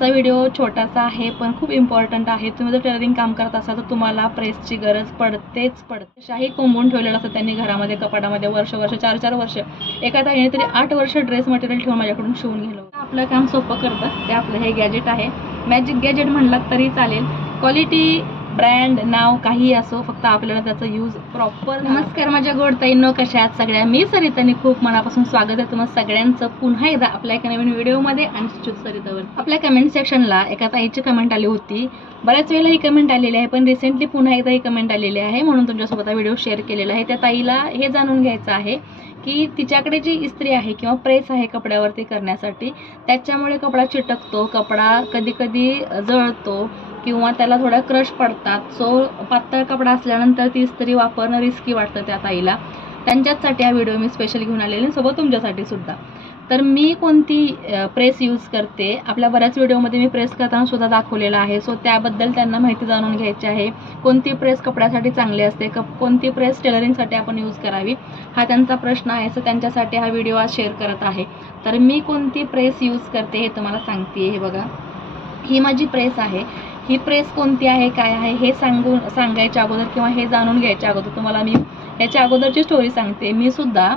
आजचा व्हिडिओ छोटासा आहे पण खूप इम्पॉर्टंट आहे. तुम्ही जर टेलरिंग काम करत असाल तर तुम्हाला प्रेसची गरज पडतेच पडते. शाही कोंबून ठेवलेलं असतं त्यांनी घरामध्ये, कपाटामध्ये वर्ष 4-4 वर्ष. एका ताईने तरी 8 वर्ष ड्रेस मटेरियल ठेवून माझ्याकडून शिवून घेतलं. आपलं काम सोपं करतं ते आपलं हे गॅजेट आहे. मॅजिक गॅजेट म्हणलात तरी चालेल. क्वालिटी, ब्रँड, नाव काही असो, फक्त आपल्याला त्याचा यूज प्रॉपर. नमस्कार माझ्या गोड ताईंनो, कशा आहात सगळ्या? मी सरितानी खूप मनापासून स्वागत आहे तुम्हाला सगळ्यांचं पुन्हा एकदा आपल्या एका नवीन व्हिडिओमध्ये आणि सरितावर. आपल्या कमेंट सेक्शनला एका ताईची कमेंट आली होती. बऱ्याच वेळेला ही कमेंट आलेली आहे पण रिसेंटली पुन्हा एकदा ही कमेंट आलेली आहे म्हणून तुमच्यासोबत हा व्हिडिओ शेअर केलेला आहे. त्या ताईला हे जाणून घ्यायचं आहे की तिच्याकडे जी इस्त्री आहे किंवा प्रेस आहे कपड्यावरती करण्यासाठी, त्याच्यामुळे कपडा चिटकतो, कपडा कधी कधी जळतो किंवा त्याला थोडा क्रश पडतात. सो पातळ कपडा असल्यानंतर ती इस्त्री वापरणं रिस्की वाटतं त्या ताईला. त्यांच्याचसाठी हा व्हिडिओ मी स्पेशल घेऊन आलेले, सोबत तुमच्यासाठी सुद्धा. तर मी कोणती प्रेस यूज करते, आपल्या बऱ्याच व्हिडिओमध्ये मी प्रेस करताना सुद्धा दाखवलेलं आहे. सो त्याबद्दल त्यांना माहिती जाणून घ्यायची आहे. कोणती प्रेस कपड्यासाठी चांगली असते, कोणती प्रेस टेलरिंगसाठी आपण यूज करावी, हा त्यांचा प्रश्न आहे. सो त्यांच्यासाठी हा व्हिडिओ आज शेअर करत आहे. तर मी कोणती प्रेस यूज करते हे तुम्हाला सांगते. हे बघा, ही माझी प्रेस आहे. ही प्रेस कोणती आहे, काय आहे हे सांगायच्या अगोदर किंवा हे जाणून घ्यायच्या अगोदर तुम्हाला मी याच्या अगोदरची स्टोरी सांगते. मी सुद्धा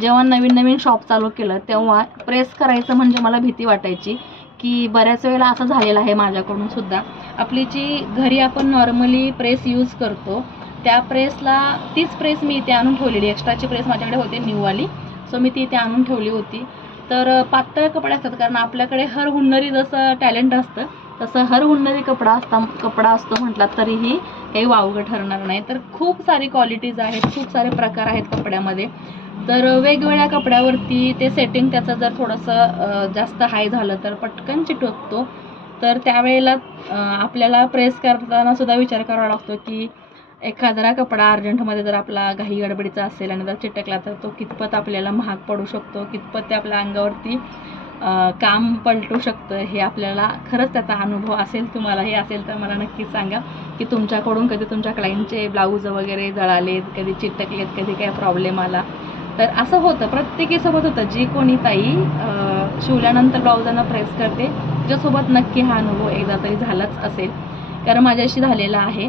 जेव्हा नवीन शॉप चालू केलं तेव्हा प्रेस करायचं म्हणजे मला भीती वाटायची की बऱ्याच वेळेला असं झालेलं आहे माझ्याकडून सुद्धा. आपली जी घरी आपण नॉर्मली प्रेस यूज करतो त्या प्रेसला, तीच प्रेस मी इथे आणून ठेवलेली. एक्स्ट्राची प्रेस माझ्याकडे होती न्यूवाली, सो मी ती इथे आणून ठेवली होती. तर पातळ कपडे असतात, कारण आपल्याकडे हर हुन्नरी जसं टॅलेंट असतं तसं हर हुन्नरी कपडा असतो म्हटला तरीही हे वावगं ठरणार नाही. तर खूप सारी क्वालिटीज आहेत, खूप सारे प्रकार आहेत कपड्यामध्ये. तर वेगवेगळ्या कपड्यावरती ते सेटिंग त्याचं जर थोडंसं जास्त हाय झालं तर पटकन चिटकतो. तर त्यावेळेला आपल्याला प्रेस करताना सुद्धा विचार करावा लागतो की एखादा कपडा अर्जंटमध्ये जर आपला घाई गडबडीचा असेल आणि जर चिटकला तर तो कितपत आपल्याला महाग पडू शकतो, कितपत ते आपल्या अंगावरती काम पलटू शकतं. हे आपल्याला खरंच त्याचा अनुभव असेल, तुम्हालाही असेल तर मला नक्कीच सांगा की तुमच्याकडून कधी तुमच्या क्लायंटचे ब्लाऊज वगैरे जळालेत, कधी चिटकलेत, कधी काय प्रॉब्लेम आला. तर असं होतं, प्रत्येकीसोबत होतं. जी कोणी ताई शिवल्यानंतर ब्लाऊजांना प्रेस करते तिच्यासोबत नक्की हा अनुभव एकदा तरी झालाच असेल, कारण माझ्याशी झालेला आहे.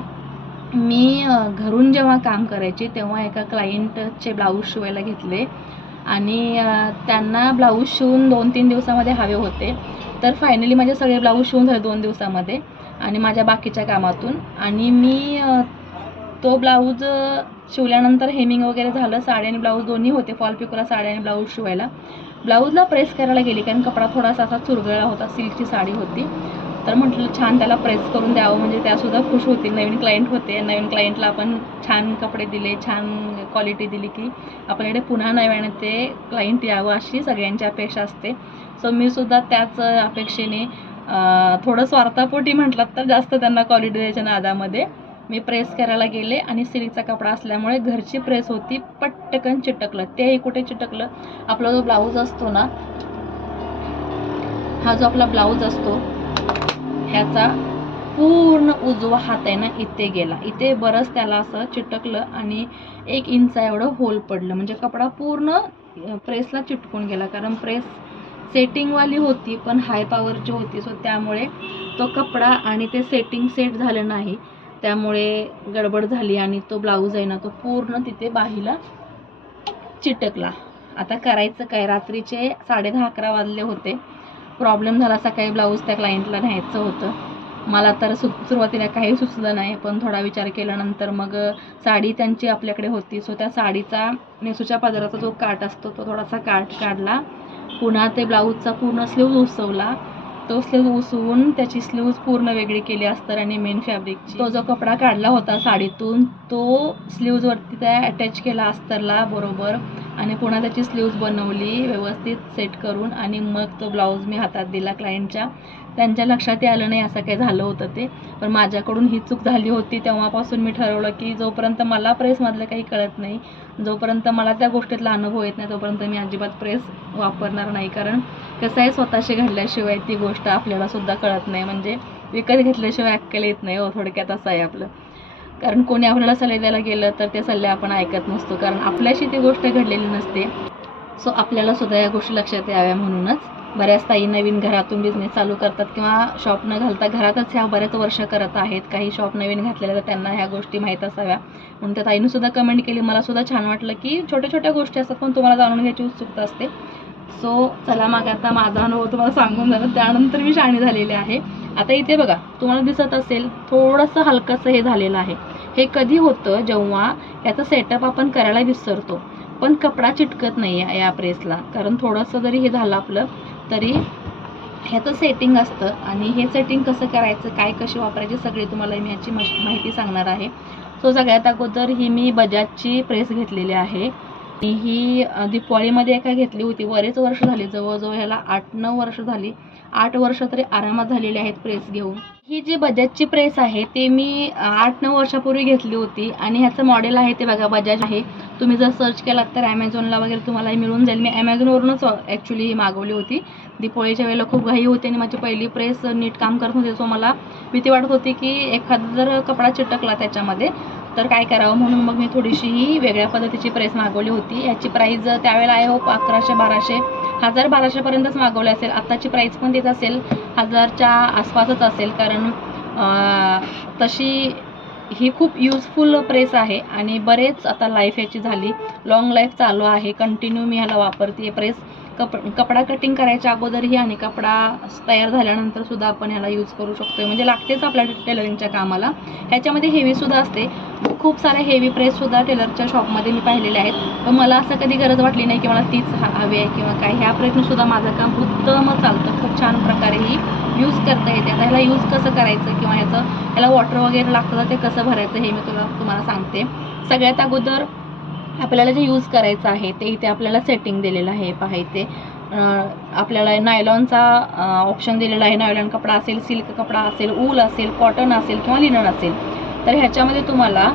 मी घरून जेव्हा काम करायची तेव्हा एका क्लायंटचे ब्लाऊज शिवायला घेतले आणि त्यांना ब्लाऊज शिवून 2-3 दिवसामध्ये हवे होते. तर फायनली माझे सगळे ब्लाऊज शिवून झाले 2 दिवसामध्ये आणि माझ्या बाकीच्या कामातून. आणि मी तो ब्लाऊज शिवल्यानंतर हेमिंग वगैरे झालं, साडी आणि ब्लाऊज दोन्ही होते, फॉल पिकोला साडी आणि ब्लाऊज शिवायला. ब्लाऊजला प्रेस करायला गेली कारण कपडा थोडासा असा चुरगळला होता, सिल्कची साडी होती. तर म्हटलं छान त्याला प्रेस करून द्यावं, म्हणजे त्यासुद्धा खुश होतील. नवीन क्लायंट होते, नवीन क्लायंटला आपण छान कपडे दिले, छान क्वालिटी दिली की आपल्याकडे पुन्हा नव्याने ते क्लायंट यावं अशी सगळ्यांची अपेक्षा असते. सो मी सुद्धा त्याच अपेक्षेने थोडं स्वार्थापोटी म्हटलात तर जास्त त्यांना क्वालिटी द्यायच्या नादामध्ये मी प्रेस करायला गेले आणि सिल्कचा कपडा असल्यामुळे घरची प्रेस होती, पटकन चिटकलं. तेही कुठे चिटकलं, आपला जो ब्लाऊज असतो ना, हा जो आपला ब्लाऊज असतो ह्याचा पूर्ण उजवा हात आहे ना इथे गेला, इथे बरंच त्याला असं चिटकलं आणि 1 इंच एवढं होल पडलं. म्हणजे कपडा पूर्ण प्रेसला चिटकून गेला, कारण प्रेस सेटिंगवाली होती पण हाय पॉवरची होती. सो त्यामुळे तो कपडा आणि ते सेटिंग सेट झालं नाही, त्यामुळे गडबड झाली आणि तो ब्लाऊज आहे ना तो पूर्ण तिथे बाहीला चिटकला. आता करायचं काय, रात्रीचे 10:30-11 वाजले होते. प्रॉब्लेम झाला, सकाळी ब्लाऊज त्या क्लायंटला न्यायचं होतं. मला तर सुरुवातीला काही सुचलं नाही, पण थोडा विचार केल्यानंतर मग साडी त्यांची आपल्याकडे होती. सो त्या साडीचा नेसूच्या पदराचा जो काठ असतो तो थोडासा काठ काढला, पुन्हा ते ब्लाऊजचा पूर्ण स्लीव्ज उसवला. तो स्लीव्ज उसवून त्याची स्लीव्ज पूर्ण वेगळी केली अस्तर आणि मेन फॅब्रिकची. तो जो कपडा काढला होता साडीतून तो स्लीव्जवरती त्या अटॅच केला अस्तरला बरोबर आणि पुन्हा त्याची स्लीव्ज बनवली व्यवस्थित सेट करून आणि मग तो ब्लाऊज मी हातात दिला क्लायंटच्या. त्यांच्या लक्षातही आलं नाही असं काय झालं होतं ते, पण माझ्याकडून ही चूक झाली होती. तेव्हापासून मी ठरवलं की जोपर्यंत मला प्रेसमधलं काही कळत नाही, जोपर्यंत मला त्या गोष्टीतला अनुभव येत नाही, तोपर्यंत मी अजिबात प्रेस वापरणार नाही. कारण कसं आहे, स्वतःशी घडल्याशिवाय ती गोष्ट आपल्याला सुद्धा कळत नाही, म्हणजे विकत घेतल्याशिवाय अक्कल येत नाही हो, थोडक्यात असं आहे आपलं. कारण कोणी आपल्याला सल्ले द्यायला गेलं तर ते सल्ले आपण ऐकत नसतो, कारण आपल्याशी ती गोष्ट घडलेली नसते. सो आपल्याला सुद्धा या गोष्टी लक्षात याव्या म्हणूनच बऱ्याच ताई नवीन घरातून बिझनेस चालू करतात किंवा शॉप न घालता घरातच ह्या बऱ्याच वर्ष करत आहेत. काही शॉप नवीन घातलेल्या तर त्यांना ह्या गोष्टी माहीत असाव्या. म्हणून त्या ताईनं सुद्धा कमेंट केली. मला सुद्धा छान वाटलं की छोट्या छोट्या गोष्टी असतात पण तुम्हाला जाणून घ्यायची उत्सुकता असते. सो चला मग आता माझा अनुभव तुम्हाला सांगून झाला, त्यानंतर मी शहाणी झालेले आहे. आता इथे बघा तुम्हाला दिसत असेल थोडंसं हलकंसं हे झालेलं आहे. हे कधी होतं जेव्हा याचा सेटअप आपण करायला विसरतो पण कपडा चिटकत नाही आहे या प्रेसला. कारण थोडंसं जरी हे झालं आपलं तरी ह्याचं सेटिंग असतं. आणि हे सेटिंग कसं करायचं, काय कशी वापरायची सगळी तुम्हाला मी ह्याची माहिती सांगणार आहे. सो सगळ्यात अगोदर ही मी बजाजची प्रेस घेतलेली आहे. ही दिवाळीमध्ये एका घेतली होती. बरेच वर्ष झाली, जवळजवळ ह्याला 8-9 वर्ष झाली. 8 वर्ष तरी आरामात झालेली आहेत प्रेस घेऊन. ही जी बजाजची प्रेस आहे ते मी 8-9 वर्षापूर्वी घेतली होती. आणि ह्याचं मॉडेल आहे ते बघा बजाज आहे. तुम्ही जर सर्च केलात तर ॲमेझॉनला वगैरे तुम्हाला मिळून जाईल. मी ॲमेझॉनवरूनच ॲक्च्युली मागवली होती. दिवाळीच्या वेळेला खूप घाई होती आणि माझी पहिली प्रेस नीट काम करत होती. सो मला भीती वाटत होती की एखादा जर कपडा चिटकला त्याच्यामध्ये तर काय करावं, म्हणून मग मी थोडीशी ही वेगळ्या पद्धतीची प्रेस मागवली होती. याची प्राईस त्यावेळेला आहे 1100-1200, 1000-1200पर्यंतच मागवले असेल. आत्ताची प्राईस पण तीच असेल, 1000च्या आसपासच असेल. कारण तशी ही खूप युजफुल प्रेस आहे आणि बरेच आता लाईफ याची झाली, लॉंग लाईफ चालू आहे. कंटिन्यू मी ह्याला वापरते प्रेस. कपडा कटिंग करायच्या अगोदरही आणि कपडा तयार झाल्यानंतर सुद्धा आपण ह्याला यूज करू शकतो. म्हणजे लागतेच आपल्या टेलरिंगच्या कामाला. ह्याच्यामध्ये हेवीसुद्धा असते. खूप साऱ्या हेवी प्रेससुद्धा टेलरच्या शॉपमध्ये मी पाहिलेल्या आहेत. पण मला असं कधी गरज वाटली नाही की मला तीच हवी आहे किंवा काय. ह्या प्रेसनुसुद्धा माझं काम उत्तम चालतं. खूप छान प्रकारे ही यूज करता येते. आता ह्याला यूज कसं करायचं किंवा ह्याला वॉटर वगैरे लागतं तर ते कसं भरायचं हे मी तुम्हाला सांगते. सगळ्यात अगोदर आपल्याला जे यूज करायचं आहे ते इथे आपल्याला सेटिंग दिलेलं आहे. पहा इथे आपल्याला नायलॉनचा ऑप्शन दिलेला आहे. नायलॉन कपडा असेल, सिल्क कपडा असेल, ऊल असेल, कॉटन असेल किंवा लिनन असेल. तर ह्याच्यामध्ये तुम्हाला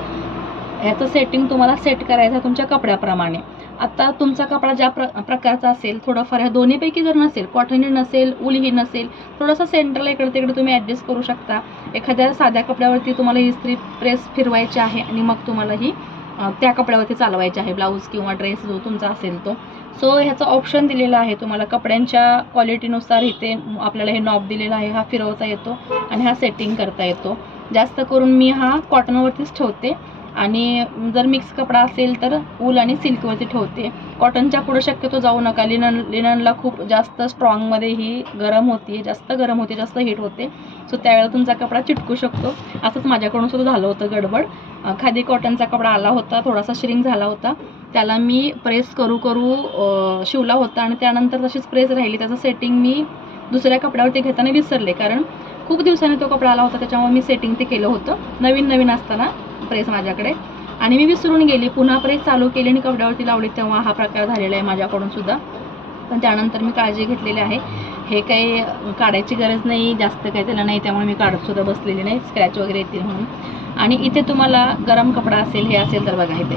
ह्याचं सेटिंग तुम्हाला सेट करायचं आहे तुमच्या कपड्याप्रमाणे. आता तुमचा कपडा ज्या प्रकारचा असेल, थोडंफार ह्या दोन्हीपैकी जर नसेल, कॉटनही नसेल, ऊलही नसेल, थोडंसं सेंटरला इकडे तिकडे तुम्ही ॲडजस्ट करू शकता. एखाद्या साध्या कपड्यावरती तुम्हाला इस्त्री प्रेस फिरवायची आहे आणि मग तुम्हाला ही त्या कपड्यावरती चालवायचे आहे, ब्लाऊज किंवा ड्रेस जो तुमचा असेल तो. सो ह्याचं ऑप्शन दिलेलं आहे तुम्हाला कपड्यांच्या क्वालिटीनुसार. इथे आपल्याला हे नॉब दिलेला आहे, हा फिरवता येतो आणि हा सेटिंग करता येतो. जास्त करून मी हा कॉटनवरतीच ठेवते आणि जर मिक्स कपडा असेल तर ऊल आणि सिल्कवरती ठेवते. कॉटनच्या पुढे शक्यतो जाऊ नका. लिननला खूप जास्त स्ट्रॉंगमध्ये ही गरम होती, जास्त गरम होते, जास्त हीट होते. सो त्यावेळेला तुमचा कपडा चिटकू शकतो. असंच माझ्याकडून सुद्धा झालं होतं गडबड. खादी कॉटनचा कपडा आला होता, थोडासा श्रिंक झाला होता. त्याला मी प्रेस करू शिवला होता आणि त्यानंतर तशीच प्रेस राहिली. त्याचं सेटिंग मी दुसऱ्या कपड्यावरती घेताना विसरले. कारण खूप दिवसांनी तो कपडा आला होता त्याच्यामुळे मी सेटिंग ते केलं होतं नवीन असताना प्रेस माझ्याकडे. आणि मी विसरून गेली. पुन्हा प्रेस चालू केली आणि कपड्यावरती लावली तेव्हा हा प्रकार झालेला आहे माझ्याकडून सुद्धा. पण त्यानंतर मी काळजी घेतलेली आहे. हे काही काढायची गरज नाही, जास्त काही त्याला नाही, त्यामुळे मी काढतसुद्धा बसलेली नाही, स्क्रॅच वगैरे येतील म्हणून. आणि इथे तुम्हाला गरम कपडा असेल, हे असेल तर बघा इथे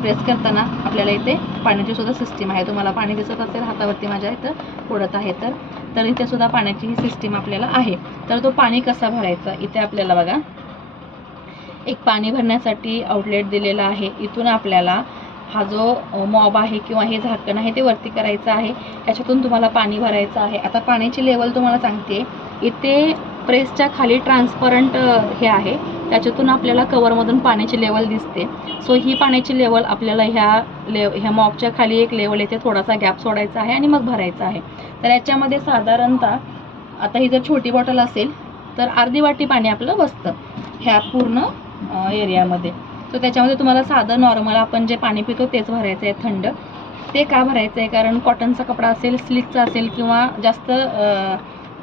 प्रेस करताना आपल्याला इथे पाण्याची सुद्धा सिस्टीम आहे. तुम्हाला पाणी दिसत असेल हातावरती माझ्या इथं पडत आहे तर इथे सुद्धा पाण्याची ही सिस्टीम आपल्याला आहे. तर तो पाणी कसा भरायचा, इथे आपल्याला बघा एक पाणी भरण्यासाठी आउटलेट दिलेला आहे. इथून आपल्याला हा जो मॉब आहे किंवा हे झाकण आहे ते वरती करायचं आहे. ह्याच्यातून तुम्हाला पाणी भरायचं आहे. आता पाण्याची लेवल तुम्हाला सांगते. इथे प्रेसच्या खाली ट्रान्सपरंट हे आहे, त्याच्यातून आपल्याला कवरमधून पाण्याची लेवल दिसते. सो ही पाण्याची लेवल आपल्याला ह्या मॉबच्या खाली एक लेवल येते, थोडासा गॅप सोडायचा आहे आणि मग भरायचं आहे. तर याच्यामध्ये साधारणतः आता ही जर छोटी बॉटल असेल तर अर्धी वाटी पाणी आपलं बसतं ह्या पूर्ण एरियामध्ये. सो त्याच्यामध्ये तुम्हाला साधं नॉर्मल आपण जे पाणी पितो तेच भरायचं आहे, थंड. ते का भरायचं आहे, कारण कॉटनचा कपडा असेल, सिल्कचा असेल किंवा जास्त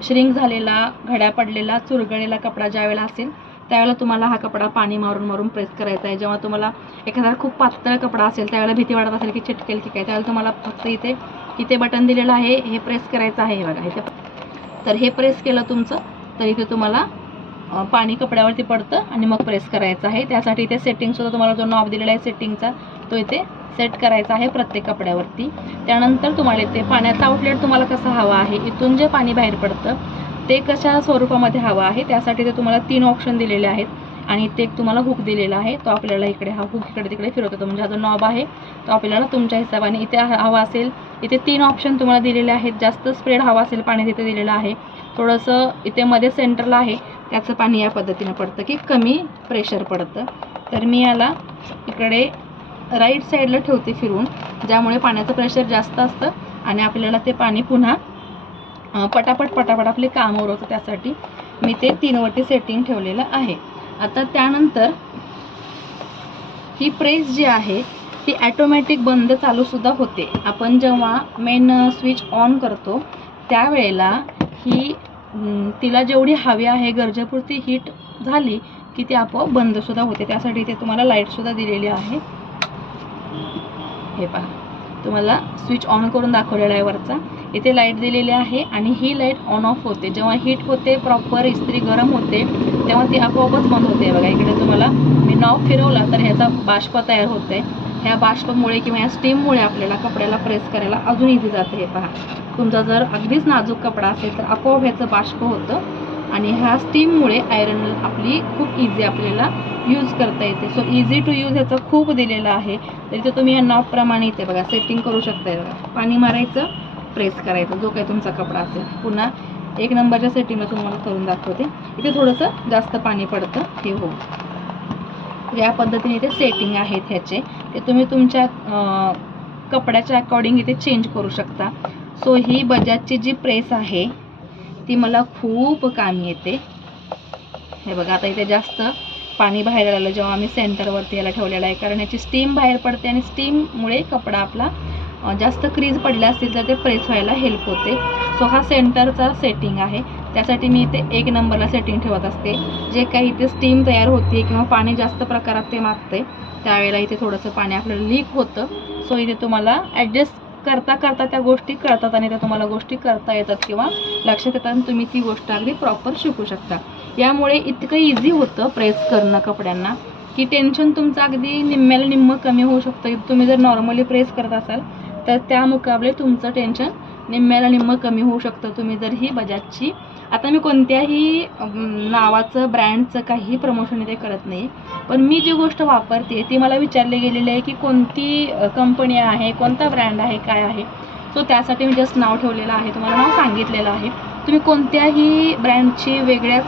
श्रिंक झालेला, घड्या पडलेला, चुरगळलेला कपडा ज्यावेळेला असेल त्यावेळेला तुम्हाला हा कपडा पाणी मारून प्रेस करायचा आहे. जेव्हा तुम्हाला एखादा खूप पातळ कपडा असेल त्यावेळेला भीती वाटत असेल की चिटकेल की काय, त्यावेळेला तुम्हाला फक्त इथे बटन दिलेलं आहे, हे प्रेस करायचं आहे. हे बघा इथे. तर हे प्रेस केलं तुमचं तर इथे तुम्हाला पाणी कपड्यावरती पडतं आणि मग प्रेस करायचं आहे. त्यासाठी इथे सेटिंगसुद्धा तुम्हाला जो नॉब दिलेला आहे सेटिंगचा तो इथे सेट करायचा आहे प्रत्येक कपड्यावरती. त्यानंतर तुम्हाला इथे पाण्याचा आउटलेट तुम्हाला कसा हवा आहे, इथून जे पाणी बाहेर पडतं ते कशा स्वरूपामध्ये हवं आहे त्यासाठी ते तुम्हाला 3 ऑप्शन दिलेले आहेत. आणि इथे एक तुम्हाला हुक दिलेला आहे, तो आपल्याला इकडे हा हुक इकडे तिकडे फिरवत होतो. म्हणजे हा जो नॉब आहे तो आपल्याला तुमच्या हिशोबाने इथे हवा असेल. इथे 3 ऑप्शन तुम्हाला दिलेले आहेत. जास्त स्प्रेड हवा असेल पाणी तिथे दिलेलं आहे. थोडंसं इथे मध्ये सेंटरला आहे त्याचं पाणी या पद्धतीनं पडतं की कमी प्रेशर पडतं. तर मी याला इकडे राईट साईडला ठेवते फिरून, ज्यामुळे पाण्याचं प्रेशर जास्त असतं आणि आपल्याला ते पाणी पुन्हा पटापट आपले काम उरवतं. त्यासाठी मी ते 3 वरती सेटिंग ठेवलेलं आहे. आता त्यानंतर ही प्रेस जी आहे ती ॲटोमॅटिक बंद चालूसुद्धा होते. आपण जेव्हा मेन स्विच ऑन करतो त्यावेळेला ही तिला जेवढी हवी आहे गरजेपुरती हीट झाली की ती आपोआप बंदसुद्धा होते. त्यासाठी इथे तुम्हाला लाईटसुद्धा दिलेली आहे. हे पहा, तुम्हाला स्विच ऑन करून दाखवलेला आहे वरचा. इथे लाईट दिलेली आहे आणि ही लाईट ऑन ऑफ होते. जेव्हा हीट होते प्रॉपर इस्त्री गरम होते तेव्हा ती आपोआपच बंद होते. बघा इकडे तुम्हाला मी नॉब फिरवला तर ह्याचा बाष्प तयार होते. ह्या बाष्पामुळे किंवा ह्या स्टीममुळे आपल्याला कपड्याला प्रेस करायला अजून इझी जाते. हे पहा, तुमचा जर अगदीच नाजूक कपडा असेल तर आपोआप ह्याचं बाष्प होतं आणि ह्या स्टीममुळे आयरन आपली खूप इझी आपल्याला यूज करता येते. सो इझी टू यूज ह्याचं खूप दिलेलं आहे. तर इथे तुम्ही ह्या नॉबप्रमाणे इथे बघा सेटिंग करू शकता. बघा, पाणी मारायचं, प्रेस करायचं जो काही तुमचा कपडा असेल. पुन्हा 1 नंबरच्या सेटिंगला तुम्हाला करून दाखवते. इथे थोडंसं जास्त पाणी पडतं हे हो. या पद्धतीने इथे सेटिंग आहेत ह्याचे, ते तुम्ही तुमच्या कपड्याच्या अकॉर्डिंग इथे चेंज करू शकता. सो ही बजाजची जी प्रेस आहे ती मला खूप कामी येते. हे बघा, आता इथे जास्त पाणी बाहेर आलं जेव्हा आम्ही सेंटरवरती याला ठेवलेलं आहे, कारण याची स्टीम बाहेर पडते आणि स्टीममुळे कपडा आपला जास्त क्रीज पडले असतील तर ते प्रेस व्हायला हेल्प होते. सो हा सेंटरचा सेटिंग आहे. त्यासाठी मी इथे 1 नंबरला सेटिंग ठेवत असते. जे काही इथे स्टीम तयार होते किंवा पाणी जास्त प्रकारात ते मागते त्यावेळेला इथे थोडंसं पाणी आपल्याला लीक होतं. सो इथे तुम्हाला ॲडजस्ट करता त्या गोष्टी कळतात आणि त्या तुम्हाला गोष्टी करता येतात किंवा लक्षात येतात आणि तुम्ही ती गोष्ट अगदी प्रॉपर शिकू शकता. यामुळे इतकं इझी होतं प्रेस करणं कपड्यांना की टेन्शन तुमचं अगदी निम्म्याला निम्मं कमी होऊ शकतं. तुम्ही जर नॉर्मली प्रेस करत असाल तर त्या मुकाबले तुमचं टेन्शन निम्म्याला निम्मं कमी होऊ शकतं. तुम्ही जर ही बजाजची, आता मी कोणत्याही नावाचं ब्रँडचं काही प्रमोशन इथे करत नाही, पण मी जी गोष्ट वापरते ती मला विचारले गेलेली आहे की कोणती कंपनी आहे, कोणता ब्रँड आहे, काय आहे. सो त्यासाठी मी जस्ट नाव ठेवलेलं आहे, तुम्हाला नाव सांगितलेलं आहे. तुम्ही कोणत्याही ब्रँडची वेगळ्या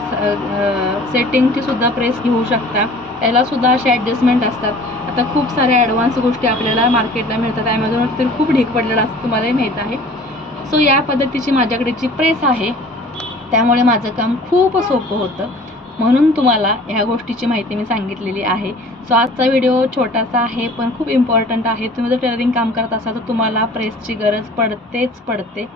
सेटिंगची सुद्धा प्रेस घेऊ शकता. त्यालासुद्धा असे ॲडजस्टमेंट असतात. आता खूप साऱ्या ॲडव्हान्स गोष्टी आपल्याला मार्केटला मिळतात. ॲमेझॉनवर तर खूप ढीक पडलेला असं तुम्हालाही माहीत आहे. सो या पद्धतीची माझ्याकडेची प्रेस आहे, त्यामुळे माझं काम खूप सोपं होतं. म्हणून तुम्हाला ह्या गोष्टीची माहिती मी सांगितलेली आहे. सो आजचा व्हिडिओ छोटासा आहे पण खूप इम्पॉर्टंट आहे. तुम्ही जर टेलरिंग काम करत असाल तर तुम्हाला प्रेसची गरज पडते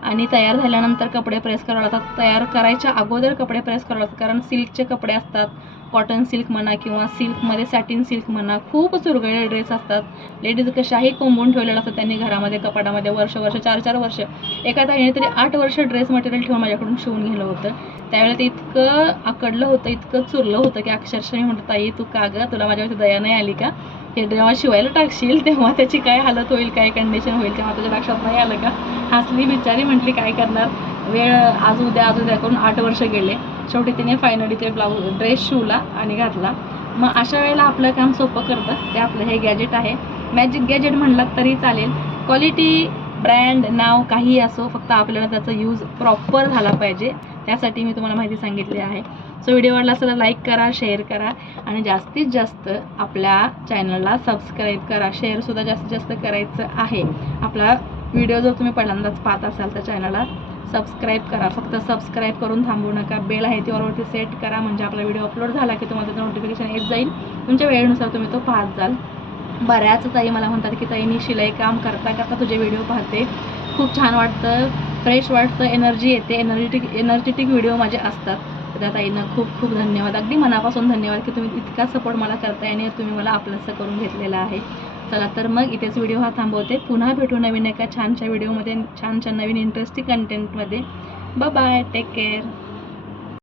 आणि तयार झाल्यानंतर कपडे प्रेस करावे लागतात. तयार करायच्या अगोदर कपडे प्रेस करावे लागतात, कारण सिल्कचे कपडे असतात, कॉटन सिल्क म्हणा किंवा सिल्कमध्ये सॅटिन सिल्क म्हणा, खूप चुरगळलेले ड्रेस असतात. लेडीज कशाही कोंबून ठेवलेलं असतं त्यांनी घरामध्ये कपाटामध्ये वर्ष 4-4 वर्ष. एका ताईने तरी 8 वर्ष ड्रेस मटेरियल ठेवून माझ्याकडून शिवून गेलं होतं. त्यावेळेला ते इतकं आकडलं होतं, इतकं चुरलं होतं की अक्षरशः मी म्हणतो, ताई तू का गं, तुला माझ्यावरती दया नाही आली का? हे जेव्हा शिवायला टाकशील तेव्हा त्याची काय हालत होईल, काय कंडिशन होईल तेव्हा तुझ्या लक्षात नाही आलं का? हसली बिचारी, म्हटली काय करणार, वेळ आज उद्या करून 8 वर्ष गेले. शेवटी तिने फायनली ते ड्रेस शिवला आणि घातला. मग अशा वेळेला आपलं काम सोपं करतं ते आपलं हे गॅजेट आहे. मॅजिक गॅजेट म्हणलात तरी चालेल. क्वालिटी, ब्रँड, नाव काहीही असो, फक्त आपल्याला त्याचा यूज प्रॉपर झाला पाहिजे. त्यासाठी मी तुम्हाला माहिती सांगितली आहे. सो व्हिडिओ आवडला असेल तर लाईक करा, शेअर करा आणि जास्तीत जास्त आपल्या चॅनलला सबस्क्राईब करा. शेअरसुद्धा जास्तीत जास्त करायचं आहे. आपला व्हिडिओ जर तुम्ही पहिल्यांदाच पाहत असाल तर चॅनलला सबस्क्राईब करा. फक्त सबस्क्राईब करून थांबू नका. बेल आहे ती ऑलवरती सेट करा, म्हणजे आपला व्हिडिओ अपलोड झाला की तुम्हाला त्याचं नोटिफिकेशन येत जाईल. तुमच्या वेळेनुसार तुम्ही तो पाहत जाल. बऱ्याच ताई मला म्हणतात की ताई मी शिलाई काम करता तुझे व्हिडिओ पाहते, खूप छान वाटतं, फ्रेश वाटतं, एनर्जी येते, एनर्जेटिक व्हिडिओ माझे असतात. तर त्या ताईंना खूप खूप धन्यवाद, अगदी मनापासून धन्यवाद की तुम्ही इतका सपोर्ट मला करताय आणि तुम्ही मला आपलंसं करून घेतलेलं आहे. चला तर मग इथेच व्हिडिओ हा थांबवते. पुन्हा भेटू नवीन एका छानशा व्हिडिओमध्ये, छान नवीन इंटरेस्टिंग कंटेंटमध्ये. Bye, take care.